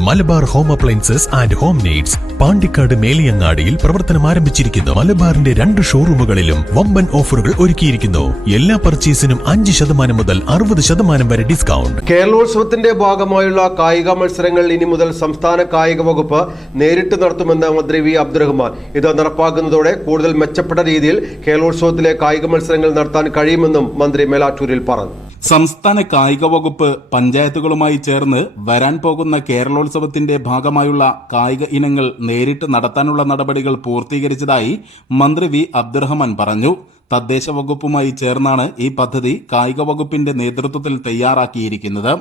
Malabar home appliances and home needs Pandikkad മേലിയങ്ങാടിയിൽ പ്രവർത്തനം ആരംഭിച്ചിരിക്കുന്നു. മലബാറിന്റെ രണ്ട് ഷോറൂമുകളിലും വമ്പൻ ഓഫറുകൾ ഒരുക്കിയിരിക്കുന്നു. എല്ലാ പർച്ചേസിനും അഞ്ച് ശതമാനം മുതൽ അറുപത് ശതമാനം വരെ ഡിസ്കൗണ്ട്. കേരളോത്സവത്തിന്റെ ഭാഗമായുള്ള കായിക മത്സരങ്ങൾ ഇനി മുതൽ സംസ്ഥാന കായിക വകുപ്പ് നേരിട്ട് നടത്തുമെന്ന് മന്ത്രി വി. അബ്ദുറഹ്മാൻ. ഇത് നടപ്പാക്കുന്നതോടെ കൂടുതൽ മെച്ചപ്പെട്ട രീതിയിൽ കേരളോത്സവത്തിലെ കായിക മത്സരങ്ങൾ നടത്താൻ കഴിയുമെന്നും മന്ത്രി മേലാറ്റൂരിൽ പറഞ്ഞു. സംസ്ഥാന കായിക വകുപ്പ് പഞ്ചായത്തുകളുമായി ചേർന്ന് വരാൻ പോകുന്ന കേരളോത്സവത്തിന്റെ ഭാഗമായുള്ള കായിക ഇനങ്ങൾ നേരിട്ട് നടത്താനുള്ള നടപടികൾ പൂർത്തീകരിച്ചതായി മന്ത്രി വി അബ്ദുറഹ്മാൻ പറഞ്ഞു. തദ്ദേശ വകുപ്പുമായി ചേർന്നാണ് ഈ പദ്ധതി കായിക വകുപ്പിന്റെ നേതൃത്വത്തിൽ തയ്യാറാക്കിയിരിക്കുന്നത്.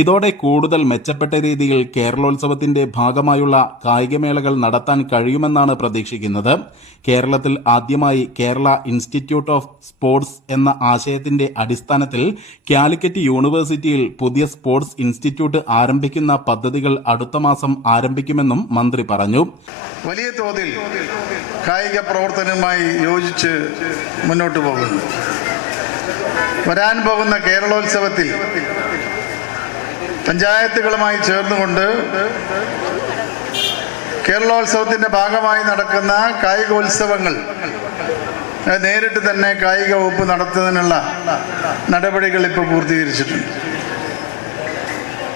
ഇതോടെ കൂടുതൽ മെച്ചപ്പെട്ട രീതിയിൽ കേരളോത്സവത്തിന്റെ ഭാഗമായുള്ള കായികമേളകൾ നടത്താൻ കഴിയുമെന്നാണ് പ്രതീക്ഷിക്കുന്നത്. കേരളത്തിൽ ആദ്യമായി കേരള ഇൻസ്റ്റിറ്റ്യൂട്ട് ഓഫ് സ്പോർട്സ് എന്ന ആശയത്തിന്റെ അടിസ്ഥാനത്തിൽ കാലിക്കറ്റ് യൂണിവേഴ്സിറ്റിയിൽ പുതിയ സ്പോർട്സ് ഇൻസ്റ്റിറ്റ്യൂട്ട് ആരംഭിക്കുന്ന പദ്ധതികൾ അടുത്ത മാസം ആരംഭിക്കുമെന്നും മന്ത്രി പറഞ്ഞു. വലിയ തോതിൽ കായിക പ്രവർത്തനവുമായി യോജിച്ച് മുന്നോട്ട് പോകുന്നു. വരാൻ പോകുന്ന കേരളോത്സവത്തിൽ പഞ്ചായത്തുകളുമായി ചേർന്നുകൊണ്ട് കേരളോത്സവത്തിന്റെ ഭാഗമായി നടക്കുന്ന കായികോത്സവങ്ങൾ നേരിട്ട് തന്നെ കായിക വകുപ്പ് നടത്തുന്നതിനുള്ള നടപടികൾ ഇപ്പോൾ പൂർത്തീകരിച്ചിട്ടുണ്ട്.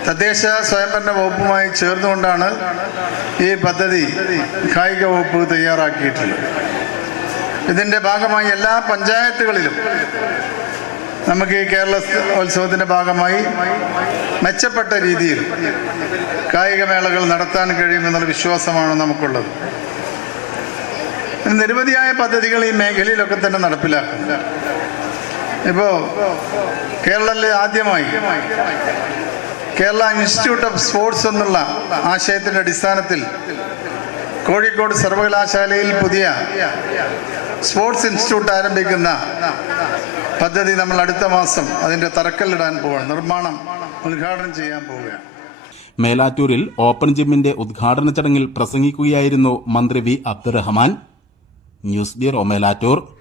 തദ്ദേശ സ്വയംഭരണ വകുപ്പുമായി ചേർന്നുകൊണ്ടാണ് ഈ പദ്ധതി കായിക വകുപ്പ് തയ്യാറാക്കിയിട്ടുള്ളത്. ഇതിന്റെ ഭാഗമായി എല്ലാ പഞ്ചായത്തുകളിലും നമുക്ക് ഈ കേരള ഉത്സവത്തിന്റെ ഭാഗമായി മെച്ചപ്പെട്ട രീതിയിൽ കായികമേളകൾ നടത്താൻ കഴിയുമെന്നുള്ള വിശ്വാസമാണ് നമുക്കുള്ളത്. നിരവധിയായ പദ്ധതികൾ ഈ മേഖലയിലൊക്കെ തന്നെ നടപ്പിലാക്കും ഇപ്പോൾ കേരളത്തിലെ ആദ്യമായി കേരള ഇൻസ്റ്റിറ്റ്യൂട്ട് ഓഫ് സ്പോർട്സ് എന്നുള്ള ആശയത്തിന്റെ അടിസ്ഥാനത്തിൽ കോഴിക്കോട് സർവകലാശാലയിൽ പുതിയ സ്പോർട്സ് ഇൻസ്റ്റിറ്റ്യൂട്ട് ആരംഭിക്കുന്ന പദ്ധതി നമ്മൾ അടുത്ത മാസം അതിന്റെ തറക്കല്ലിടാൻ പോവുകയാണ് നിർമ്മാണം ഉദ്ഘാടനം ചെയ്യാൻ പോവുകയാണ്. മേലാറ്റൂരിൽ ഓപ്പൺ ജിമ്മിന്റെ ഉദ്ഘാടന ചടങ്ങിൽ പ്രസംഗിക്കുകയായിരുന്നു മന്ത്രി V Abdurahman. News bureau Melattur.